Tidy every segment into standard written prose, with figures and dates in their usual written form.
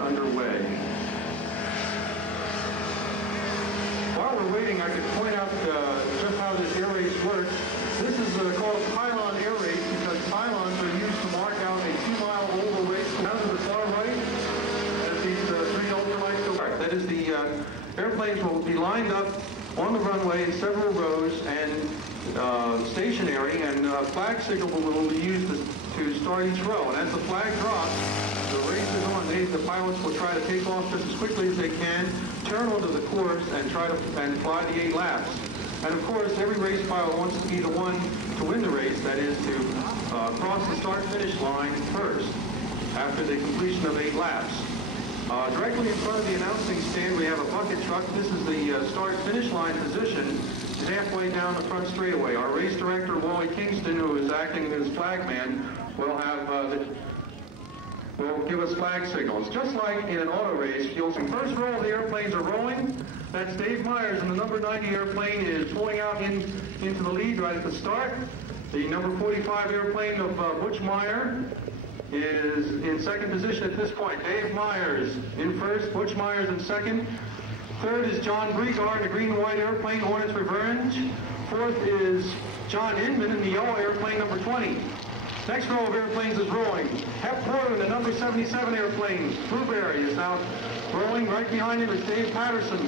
underway. While we're waiting, I could point out just how this air race works. This is called pylon air race because pylons are used to mark out a 2-mile oval race. Down to the far right, as these 3 ultralights go by. That is, the airplanes will be lined up on the runway in several rows and stationary, and a flag signal will be used to start each row. And as the flag drops, the race is on. The pilots will try to take off just as quickly as they can, turn onto the course, and try to fly the 8 laps. And of course, every race pilot wants to be the one to win the race, that is to cross the start-finish line first after the completion of 8 laps. Directly in front of the announcing stand, we have a bucket truck. This is the start-finish line position halfway down the front straightaway. Our race director, Wally Kingston, who is acting as flagman, will have will give us flag signals. Just like in an auto race, you'll see first row of the airplanes are rolling. That's Dave Myers, and the number 90 airplane is pulling out into the lead right at the start. The number 45 airplane of Butch Meyer is in second position at this point. Dave Myers in first, Butch Myers in second. Third is John Bregar in the green and white airplane, Hornets Revenge. Fourth is John Inman in the yellow airplane, number 20. Next row of airplanes is rolling. Hep Porter in the number 77 airplane, Blueberry, is now rolling. Right behind him is Dave Patterson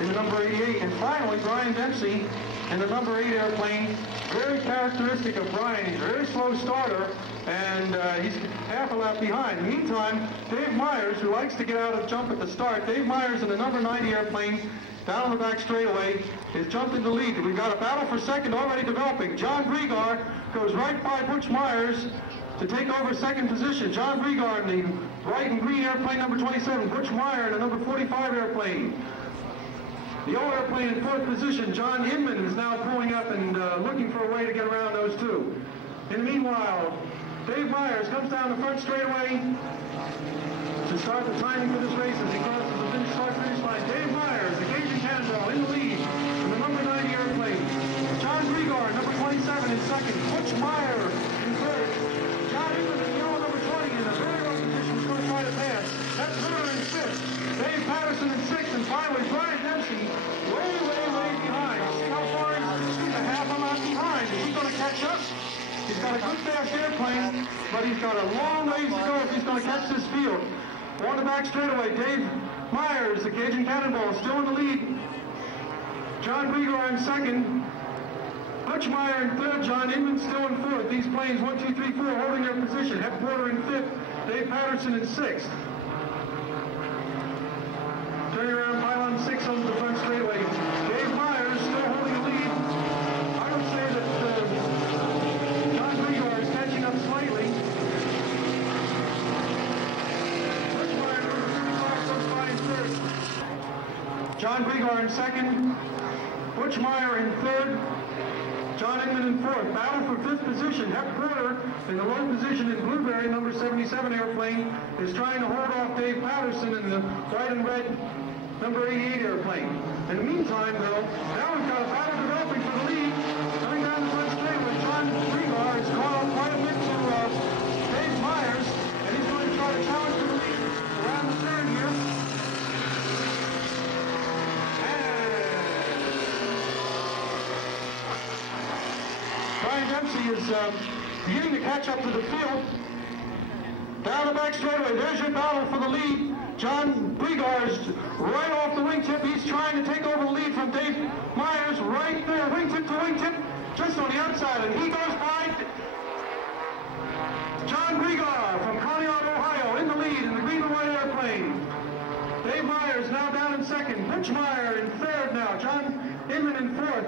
in the number 88. And finally, Brian Dempsey in the number 8 airplane. Very characteristic of Brian. He's a very slow starter, and he's half a lap behind. In the meantime, Dave Myers, who likes to get out of jump at the start, Dave Myers in the number 90 airplane, down on the back straightaway, is jumped into the lead. We've got a battle for second already developing. John Bregar goes right by Butch Myers to take over second position. John Bregar in the white and green airplane, number 27. Butch Meyer in the number 45 airplane. The yellow airplane in fourth position. John Inman is now pulling up and looking for a way to get around those two. In the meanwhile, Dave Myers comes down the front straightaway to start the timing for this race as he crosses the start-finish line. Dave Myers, the gauge and cannonball in the lead in the number 90 airplane. John Bregar, number 27 in second. Butch Meyer in third. John Inman in yellow, number 20 in a very low position. He's going to try to pass. That's Miller in fifth. Dave Patterson in sixth. And finally, Brian Dempsey way behind. See how far he's a half a mile behind. Is he going to catch up? He's got a good fast airplane, but he's got a long ways to go if he's going to catch this field. On the back straightaway, Dave Myers, the Cajun Cannonball, still in the lead. John Bregar in second. Butch Meyer in third. John Inman still in fourth. These planes, 1, 2, 3, 4, holding their position. Hep Porter in fifth. Dave Patterson in sixth. Turning around, pylon 6 onto the front straightaway. Dave Myers still holding the lead. I would say that John Bregar is catching up slightly. Butch Meyer, number 35, goes by in third. John Bregar in second. Butch Meyer in third. John Inman in fourth. Battle for fifth position. Hep Porter in the low position in Blueberry, number 77 airplane, is trying to hold off Dave Patterson in the white and red number 88 airplane. In the meantime, though, now we've got a battle developing for the lead. Coming down the front straightaway, John Bregar has gone off quite a bit to Dave Myers, and he's going to try to challenge for the lead around the turn here. Brian Dempsey is beginning to catch up to the field. Down the back straightaway, there's your battle for the lead. John Bregar is right off the wingtip. He's trying to take over the lead from Dave Myers right there, wingtip to wingtip, just on the outside, and he goes by John Bregar from Conneaut, Ohio, in the lead in the green and white airplane. Dave Myers now down in second. Butch Meyer in third now. John Inman in fourth.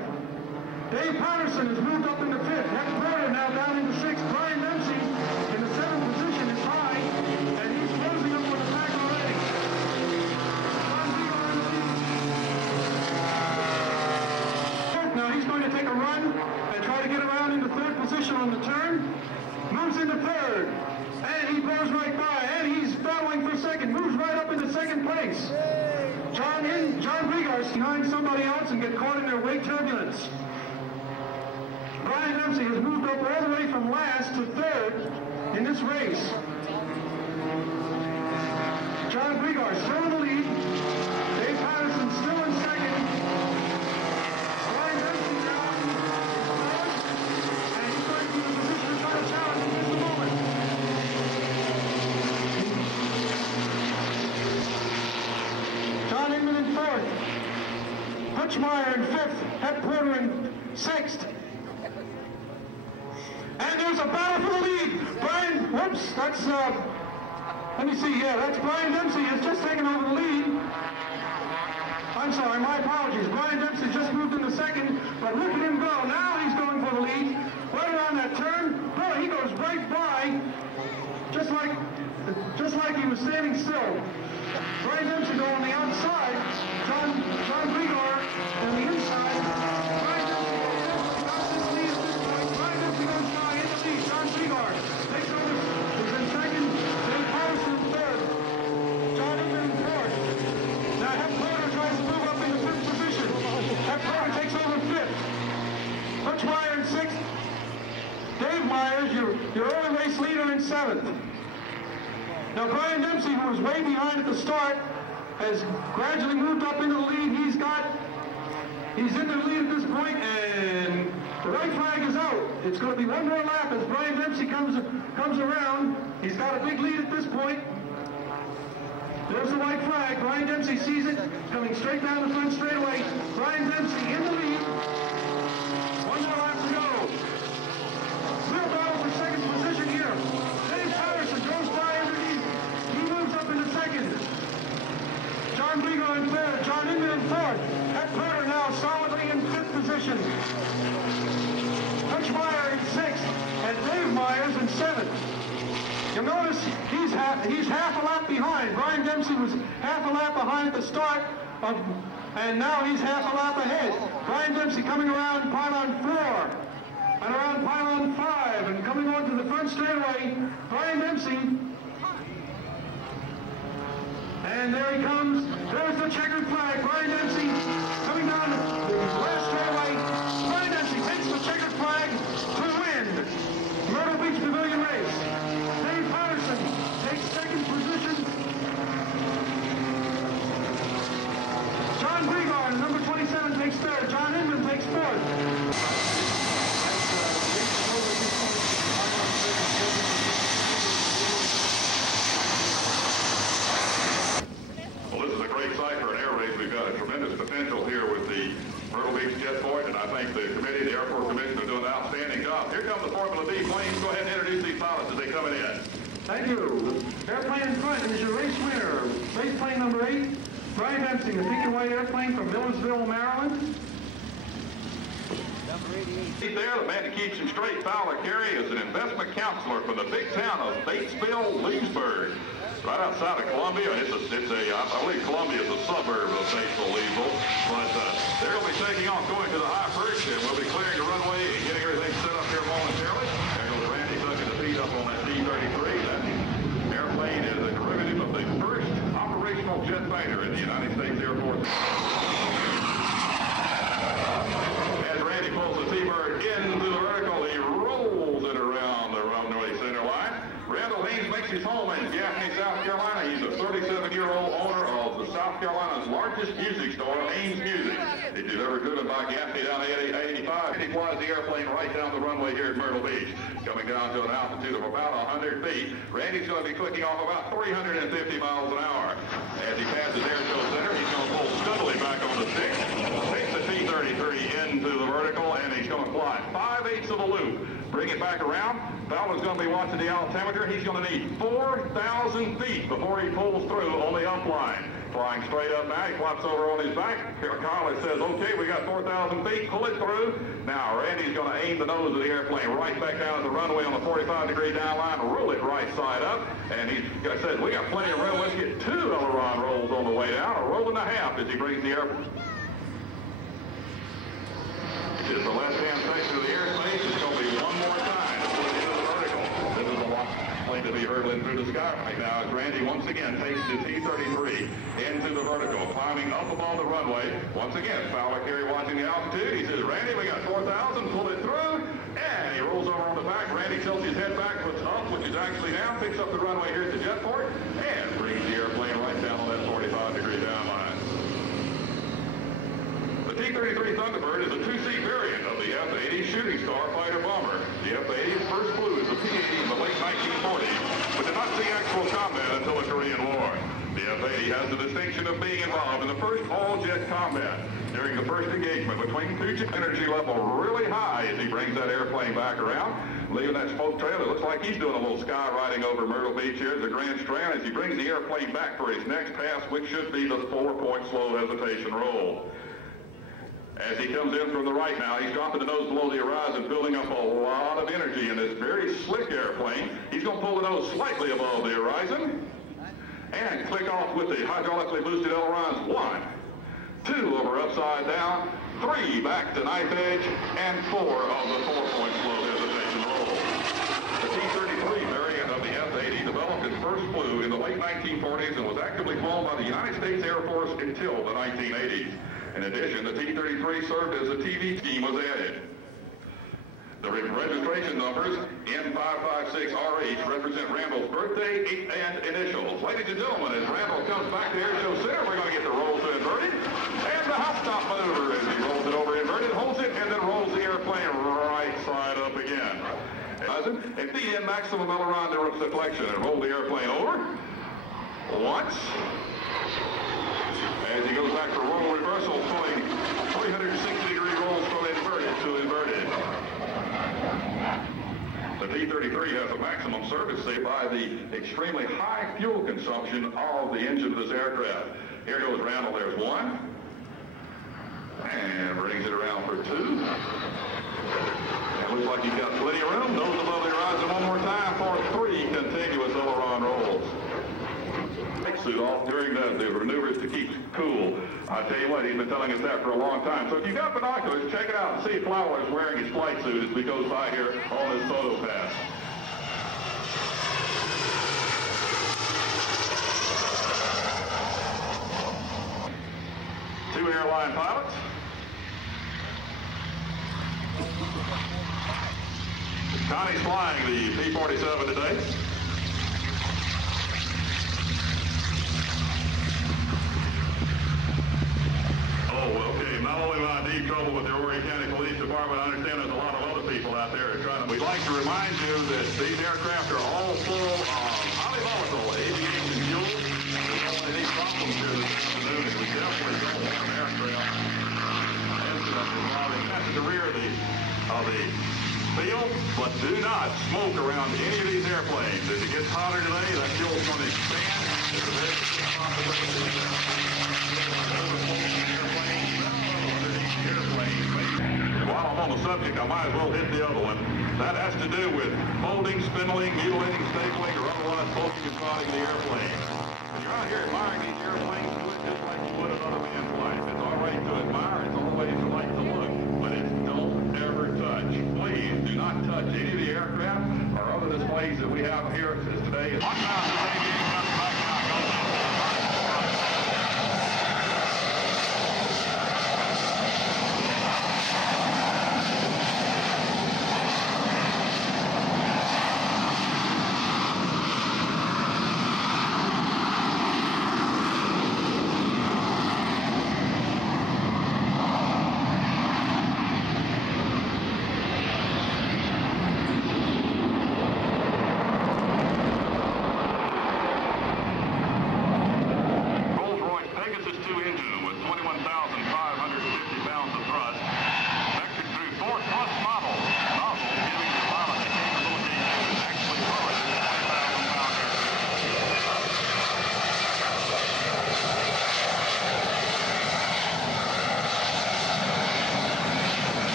Dave Patterson has moved up into fifth. Hep Porter now down into sixth. Brian Dempsey in the seventh position is high, and he's closing up with the pack already. John Bregar in the lead. Now he's going to take a run and try to get around into third position on the turn. Moves into third, and he blows right by, and he's battling for second. Moves right up into second place. John Bregar is behind somebody else and get caught in their weight turbulence. Brian Dempsey has moved up all the way from last to third in this race. John Brigard still in the lead. Dave Patterson still in second. Brian Dempsey down in third. And he's going to be in a position to try to challenge in just a moment. John Inman in fourth. MYR in fifth. Jetport in sixth. And there's a battle for the lead. Brian, whoops, that's, let me see, yeah, that's Brian Dempsey has just taken over the lead. I'm sorry, my apologies. Brian Dempsey just moved into second, but look at him go. Now he's going for the lead. Right around that turn, boy, he goes right by, just like he was standing still. Brian Dempsey go on the outside. John Brigard on the inside. Brian Dempsey goes this lead at this point. Brian Dempsey goes by in the lead. John Brigard takes over. He's in second. Dave Patterson in third. John Inman in fourth. Now Jetport tries to move up into fifth position. Jetport takes over fifth. MYR in sixth. Dave Myers, your early race leader, in seventh. Now Brian Dempsey, who was way behind at the start, has gradually moved up into the lead. He's in the lead at this point, and the white flag is out. It's going to be one more lap as Brian Dempsey comes around. He's got a big lead at this point. There's the white flag. Brian Dempsey sees it, coming straight down the front straightaway. Brian Dempsey in the lead. One more lap to go. Real battle for second position here. Dave Patterson goes by underneath. He moves up into second. John Brigard in third. John Inman in fourth. Jetport now solidly in fifth position. MYR in sixth. And Dave Myers in seventh. You'll notice he's half a lap behind. Brian Dempsey was half a lap behind at the start, and now he's half a lap ahead. Brian Dempsey coming around pylon 4, and around pylon 5, and coming onto the front straightaway. Brian Dempsey. And there he comes. There's the checkered flag. Brian Dempsey coming down the last straightaway. Brian Dempsey takes the checkered flag to win Myrtle Beach Pavilion race. Dave Patterson takes second position. John Brigard, number 27, takes third. John Inman takes fourth. Well, this is a great site for an air race. We've got a tremendous potential here with the Myrtle Beach Jetport, and I think the committee, the Air Force Commission, are doing an outstanding job. Here comes the Formula D planes. Go ahead and introduce these pilots as they come in. Thank you. Airplane in front is your race winner. Race plane number 8, Brian Dempsey, the pink and white airplane from Millersville, Maryland. He's there, the man that keeps him straight. Fowler Carey is an investment counselor from the big town of Batesville, Leesburg, right outside of Columbia. I believe Columbia is a suburb of Batesville, Leesville, but they're going to be taking off, going to the high perch, and we'll be clearing the runway and getting everything set up here momentarily. There goes Randy tucking the feet up on that D-33. That airplane is a derivative of the first operational jet fighter in the United States Air Force. As Randy pulls the T-bird into the vertical, he rolls it around the runway center line. Randall Haynes makes his home in Gaffney, South Carolina. He's a 37-year-old owner of the South Carolina's largest music store, Haynes Music. He delivered good about Gaffney down to 85. And he flies the airplane right down the runway here at Myrtle Beach, coming down to an altitude of about 100 feet. Randy's going to be clicking off about 350 miles an hour. As he passes Air Show Center, he's going to pull steadily back on the stick, take the T-33 into the vertical, and he's going to fly 5/8 of a loop. Bring it back around. Fowler's going to be watching the altimeter. He's going to need 4,000 feet before he pulls through on the upline. Flying straight up now, he flops over on his back. Carly says, okay, we got 4,000 feet, pull it through. Now, Randy's going to aim the nose of the airplane right back down at the runway on the 45-degree downline, roll it right side up. And he says, we got plenty of room. Let's get 2 aileron rolls on the way down, a roll and a half as he brings the airplane. It's the left-hand section of the airspace. It's going to be one more time to put it into the vertical. This is the plane to be hurtling through the sky right now as Randy once again takes the T-33 into the vertical, climbing up above the runway. Once again, Fowler Carey watching the altitude. He says, Randy, we got 4,000, pull it through, and he rolls over on the back. Randy tilts his head back, puts up, which is actually down, picks up the runway here at the Jetport, and brings the airplane right down around that 45-degree down line. The T-33 Thunderbird is a two-seat variant of the F-80 Shooting Star fighter bomber. The F-80 first flew as the P-80 in the late 1940s, but did not see actual combat until the Korean War. The F-80 has the distinction of being involved in the first all-jet combat. During the first engagement between two jets, energy level really high as he brings that airplane back around, leaving that smoke trail. It looks like he's doing a little sky riding over Myrtle Beach here at the Grand Strand as he brings the airplane back for his next pass, which should be the 4-point slow hesitation roll. As he comes in from the right now, he's dropping the nose below the horizon, building up a lot of energy in this very slick airplane. He's going to pull the nose slightly above the horizon and click off with the hydraulically boosted ailerons. 1, 2 over upside down, 3 back to knife edge, and 4 of the 4-point slow hesitation roll. The T-33 variant of the F-80 developed its first flew in the late 1940s and was actively flown by the United States Air Force until the 1980s. In addition, the T-33 served as a TV scheme was added. The registration numbers N556RH represent Randall's birthday and initials. Ladies and gentlemen, as Randall comes back to Air Show Center, we're going to get the roll to inverted and the hot stop maneuver as he rolls it over inverted, holds it, and then rolls the airplane right side up again. And feed in maximum aileron deflection and roll the airplane over once. As he goes back for roll reversal, pulling 360-degree rolls from inverted to inverted. The T-33 has a maximum service saved by the extremely high fuel consumption of the engine of this aircraft. Here goes Randall, there's 1. And brings it around for 2. It looks like he's got plenty of room. Nose above the horizon one more time for 3 continuous aileron rolls. Suit off during the maneuvers to keep cool. I tell you what, he's been telling us that for a long time. So if you've got binoculars, check it out and see if Flower is wearing his flight suit as we goes by here on this photo pass. Two airline pilots. Connie's flying the P-47 today. Okay, not only am I in deep trouble with the Horry County Police Department, I understand there's a lot of other people out there trying to... We'd like to remind you that these aircraft are all full of highly volatile aviation fuel. There's only these problems here this afternoon, and we definitely don't want an aircraft incident involving that's at the rear of the field, but do not smoke around any of these airplanes. As it gets hotter today, that fuel's going to expand. It's a very good possibility. While I'm on the subject, I might as well hit the other one. That has to do with folding, spindling, mutilating, stapling, or otherwise poking and prodding the airplane. When you're out here admiring these airplanes, do it just like you would another man's life. It's all right to admire, it's always right to look, but it's don't ever touch. Please do not touch any of the aircraft or other displays that we have here today.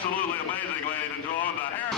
Absolutely amazing, ladies and gentlemen. The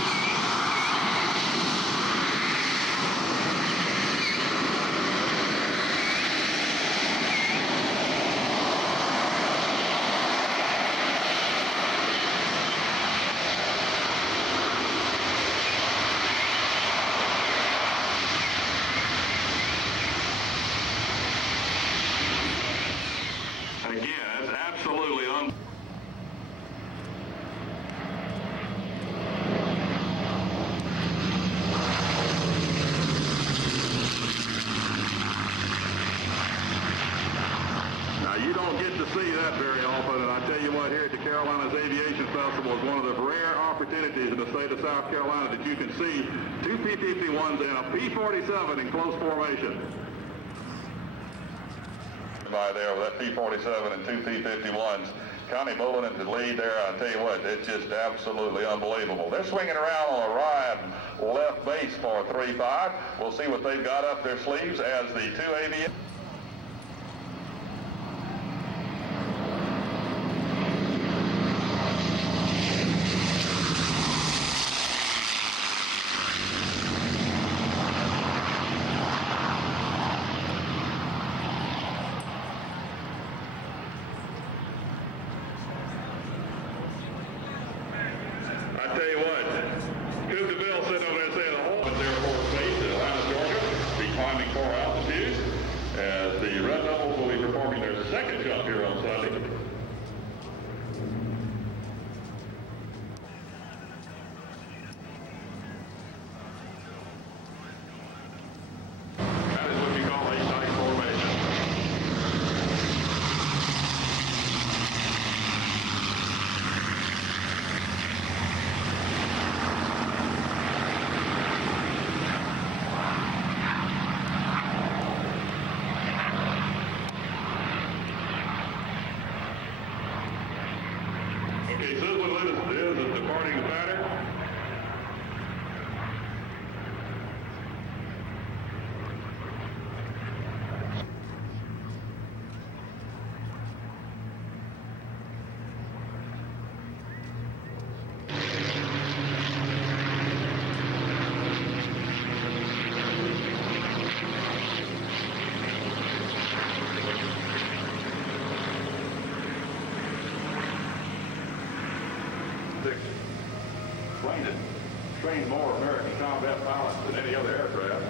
tell you what, here at the Carolinas Aviation Festival is one of the rare opportunities in the state of South Carolina that you can see two P-51s and a P-47 in close formation. By there with that P-47 and two P-51s. Connie Bolin at the lead there. I tell you what, it's just absolutely unbelievable. They're swinging around on a ride left base for 3-5. We'll see what they've got up their sleeves as the two aviators. I tell you what, Cougar Bill sitting over there saying the whole Air Force Base in Atlanta, Georgia, be climbing 4 altitudes as the Red Devils will be performing their second jump here on Sunday. That is what we call a tight formation. Okay, so this one is a departing pattern. Plane that trained more American combat pilots than any other aircraft.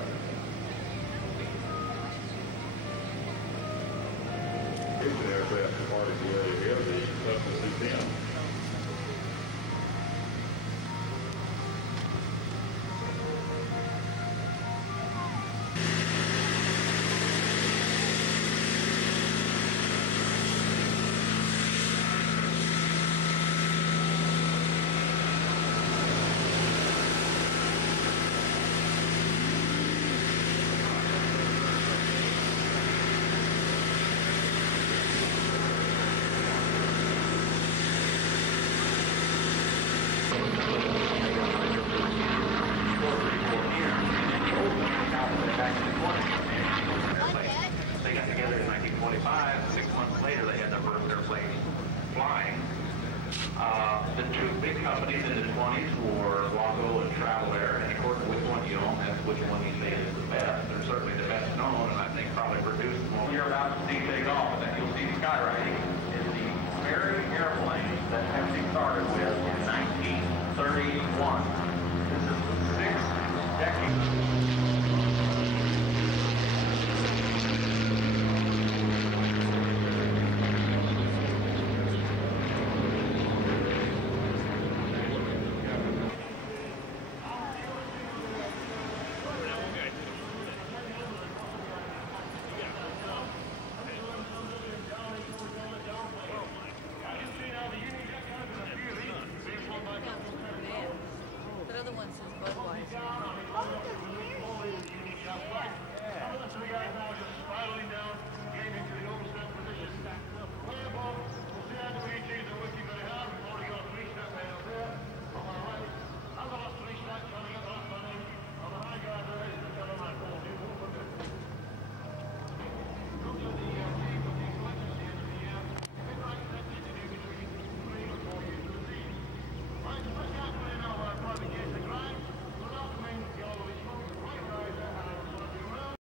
Here's an aircraft departing the area here, the C-10. They got together in 1925. 6 months later, they had their first airplane flying. The two big companies in the 20s were Wago and Travel Air, and according to which one you own, that's which one you say is the best. They're certainly the best known, and I think probably produced the most. You're about to see take off, and then you'll see skywriting is the very airplane that Pepsi started with in 1931. This is the 6th decade.